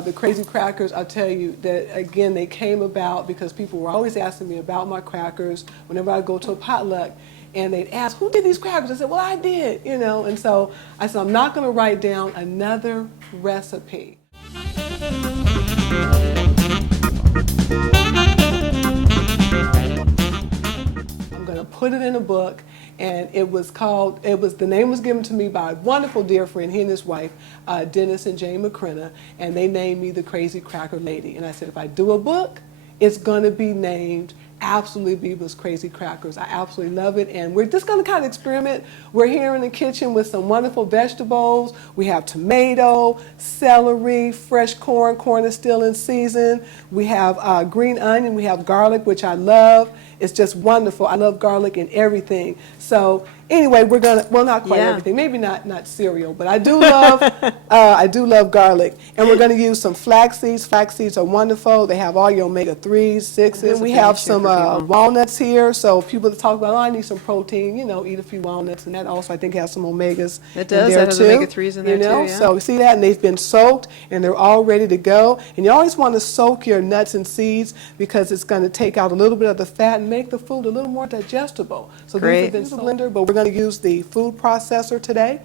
The Krazy Krackers, I'll tell you that, again, they came about because people were always asking me about my crackers whenever I go to a potluck. And they'd ask, who did these crackers? I said, well, I did, you know. And so I said, I'm not going to write down another recipe. I'm going to put it in a book, and the name was given to me by a wonderful dear friend, he and his wife, Dennis and Jane McCrenna, and they named me the Krazy Cracker Lady. And I said, if I do a book, it's going to be named Absolutely Abeba's Krazy Krackers. I absolutely love it, and we're just going to kind of experiment. We're here in the kitchen with some wonderful vegetables. We have tomato, celery, fresh corn. Corn is still in season. We have green onion. We have garlic, which I love. It's just wonderful. I love garlic in everything. So anyway, we're gonna, well, not quite everything. Maybe not cereal, but I do love garlic. And we're gonna use some flax seeds. Flax seeds are wonderful. They have all your omega-3s, 6s. We have some walnuts here. So people that talk about, oh, I need some protein, you know, eat a few walnuts, and that also I think has some omegas. It does. In there It has too, omega-3s in there you know? too. Yeah. So see that, and they've been soaked, and they're all ready to go. And you always want to soak your nuts and seeds because it's going to take out a little bit of the fat and make the food a little more digestible. So these have been in the blender, but we're going to use the food processor today,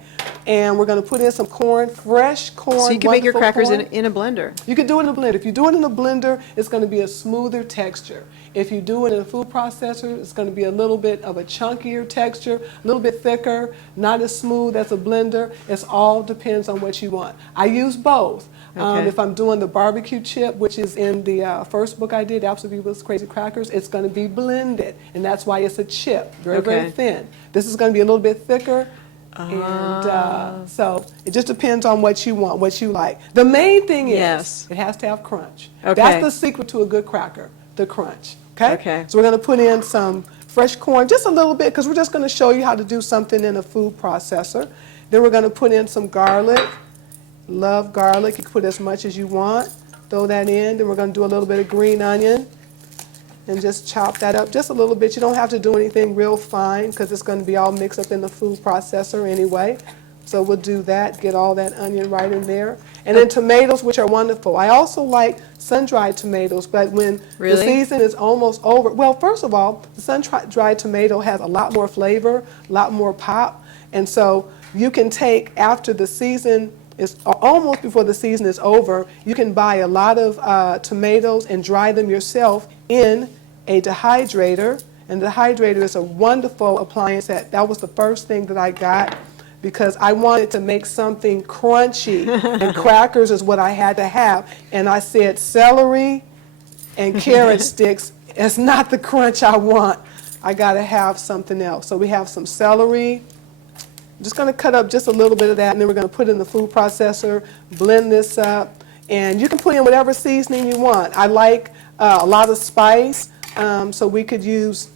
and we're going to put in some corn, fresh corn. So you can make your crackers corn. in a blender. You can do it in a blender. If you do it in a blender, it's going to be a smoother texture. If you do it in a food processor, it's going to be a little bit of a chunkier texture, a little bit thicker, not as smooth as a blender. It all depends on what you want. I use both. Okay. If I'm doing the barbecue chip, which is in the first book I did, Absolutely Abeba's Krazy Krackers, it's going to be blended, and that's why it's a chip, very thin. This is going to be a little bit thicker, and so it just depends on what you want, what you like. The main thing is it has to have crunch. Okay. That's the secret to a good cracker, the crunch. Okay. So we're going to put in some fresh corn, just a little bit, because we're just going to show you how to do something in a food processor. Then we're going to put in some garlic. Love garlic. You can put as much as you want. Throw that in. Then we're going to do a little bit of green onion and just chop that up just a little bit. You don't have to do anything real fine because it's going to be all mixed up in the food processor anyway. So we'll do that, get all that onion right in there. And then tomatoes, which are wonderful. I also like sun-dried tomatoes, but when the season is almost over, well, first of all, the sun-dried tomato has a lot more flavor, a lot more pop. And so you can take, after the season is almost before the season is over, you can buy a lot of tomatoes and dry them yourself in a dehydrator. And the dehydrator is a wonderful appliance. That was the first thing that I got because I wanted to make something crunchy, and crackers is what I had to have. And I said celery and carrot sticks is not the crunch I want. I got to have something else. So we have some celery. I'm just going to cut up just a little bit of that, and then we're going to put it in the food processor, blend this up, and you can put in whatever seasoning you want. I like a lot of spice, so we could use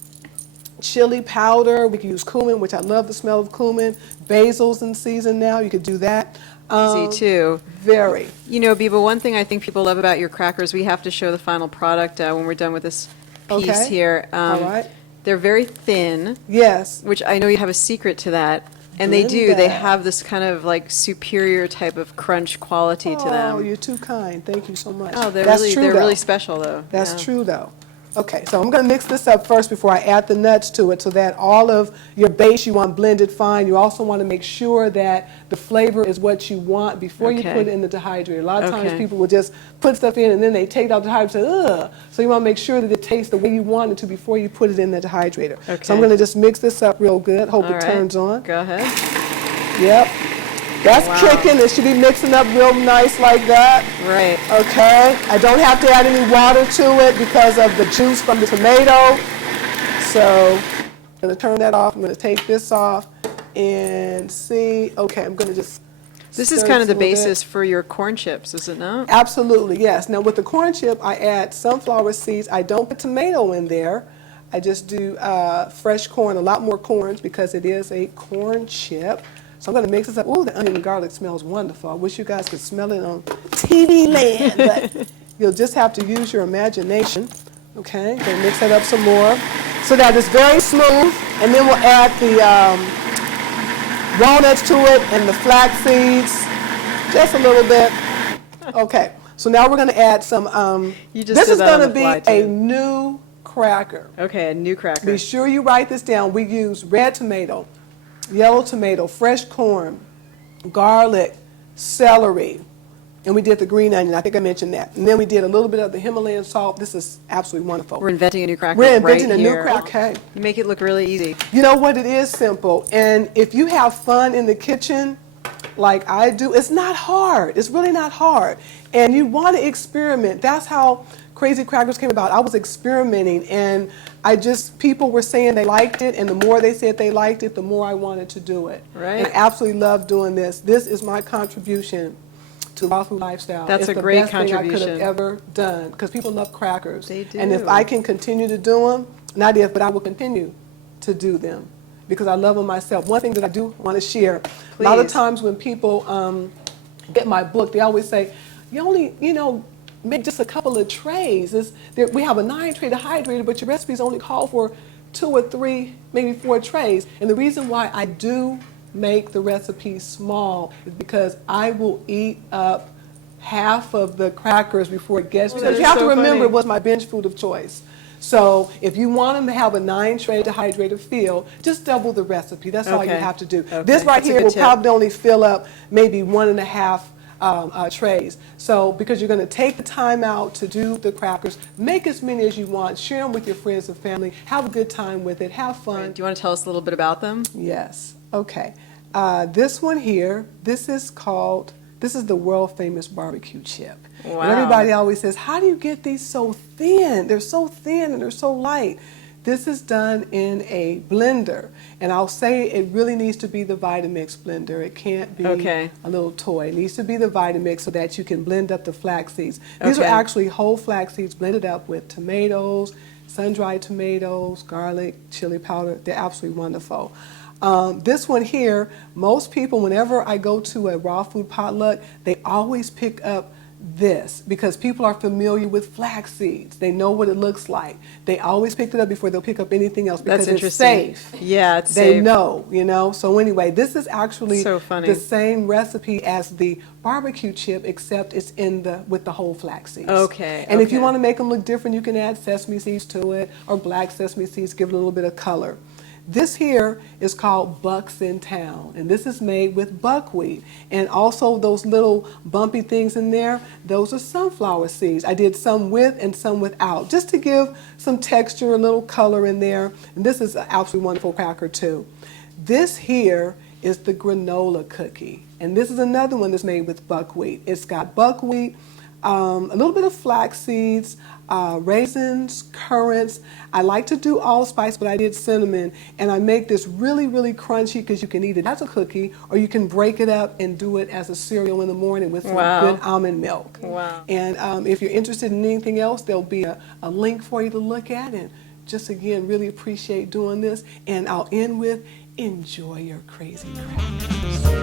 chili powder, we could use cumin, which I love the smell of cumin. Basil's in season now, you could do that. Easy too. Very. You know, Abeba, one thing I think people love about your crackers, we have to show the final product when we're done with this piece here. All right. They're very thin. Yes. Which I know you have a secret to that. And they do. They have this kind of like superior type of crunch quality to them. Oh, you're too kind. Thank you so much. Oh, they're true, really special though. That's true though. Okay, so I'm going to mix this up first before I add the nuts to it so that all of your base you want blended fine. You also want to make sure that the flavor is what you want before you put it in the dehydrator. A lot of times people will just put stuff in and then they take it out the dehydrator and say, ugh. So you want to make sure that it tastes the way you want it to before you put it in the dehydrator. Okay. So I'm going to just mix this up real good. Hope it turns on. Go ahead. Yep. That's kicking. It should be mixing up real nice like that. Right. Okay. I don't have to add any water to it because of the juice from the tomato. So I'm going to turn that off. I'm going to take this off and see. Okay, I'm going to just This is kind of the basis for your corn chips, is it not? Absolutely, yes. Now with the corn chip, I add sunflower seeds. I don't put tomato in there. I just do fresh corn, a lot more corns because it is a corn chip. So I'm going to mix this up. Ooh, the onion and garlic smells wonderful. I wish you guys could smell it on TV land, but you'll just have to use your imagination. Okay, going to mix that up some more so that it's very smooth, and then we'll add the walnuts to it and the flax seeds, just a little bit. Okay, So now we're going to add some, You just this did is that on going to the fly, be a too. new cracker. Okay, a new cracker. Be sure you write this down. We use red tomato, yellow tomato, fresh corn, garlic, celery, and we did the green onion. I think I mentioned that. And then we did a little bit of the Himalayan salt. This is absolutely wonderful. We're inventing a new cracker We're inventing right a new here. cracker. Okay. You make it look really easy. You know what? It is simple. And if you have fun in the kitchen, like I do, it's not hard. It's really not hard. And you want to experiment. That's how Krazy Krackers came about. I was experimenting, and people were saying they liked it, and the more they said they liked it, the more I wanted to do it. Right. And I absolutely love doing this. This is my contribution to raw food lifestyle. That's it's a great the best thing I could contribution. have ever done, because people love crackers. They do. And if I can continue to do them, not if, but I will continue to do them, because I love them myself. One thing that I do want to share, a lot of Please. times when people get my book, they always say, you only, make just a couple of trays. We have a 9-tray dehydrator, but your recipes only call for 2 or 3, maybe 4 trays. And the reason why I do make the recipe small is because I will eat up half of the crackers before it gets to That you. is You have so to remember funny. it was my binge food of choice. So if you want them to have a 9-tray dehydrator feel, just double the recipe. That's all you Okay. have to do. Okay. This right That's a here good will tip. probably only fill up maybe 1.5 trays. So because you're going to take the time out to do the crackers, make as many as you want, share them with your friends and family, have a good time with it, have fun. Do you want to tell us a little bit about them? Yes. Okay. This one here, this is the world famous barbecue chip. Wow. And everybody always says, how do you get these so thin? They're so thin and they're so light. This is done in a blender. And I'll say it really needs to be the Vitamix blender. It can't be Okay. a little toy. It needs to be the Vitamix so that you can blend up the flax seeds. These are Okay. actually whole flax seeds blended up with tomatoes, sun-dried tomatoes, garlic, chili powder. They're absolutely wonderful. This one here, most people, whenever I go to a raw food potluck, they always pick up this because people are familiar with flax seeds. They know what it looks like. They always pick it up before they'll pick up anything else because That's it's interesting. safe. Yeah, it's They safe. know. So anyway, this is actually So funny. the same recipe as the barbecue chip, except it's with the whole flax seeds. Okay, And if you okay. want to make them look different, you can add sesame seeds to it or black sesame seeds, give it a little bit of color. This here is called Bucks in Town, and this is made with buckwheat. And also those little bumpy things in there, those are sunflower seeds. I did some with and some without, just to give some texture, a little color in there. And this is an absolutely wonderful cracker too. This here is the granola cookie, and this is another one that's made with buckwheat. It's got buckwheat, a little bit of flax seeds, raisins, currants. I like to do allspice, but I did cinnamon, and I make this really, really crunchy because you can eat it as a cookie, or you can break it up and do it as a cereal in the morning with some Wow. good almond milk. Wow. And if you're interested in anything else, there'll be a link for you to look at. And just again, really appreciate doing this. And I'll end with, enjoy your Krazy Krackers.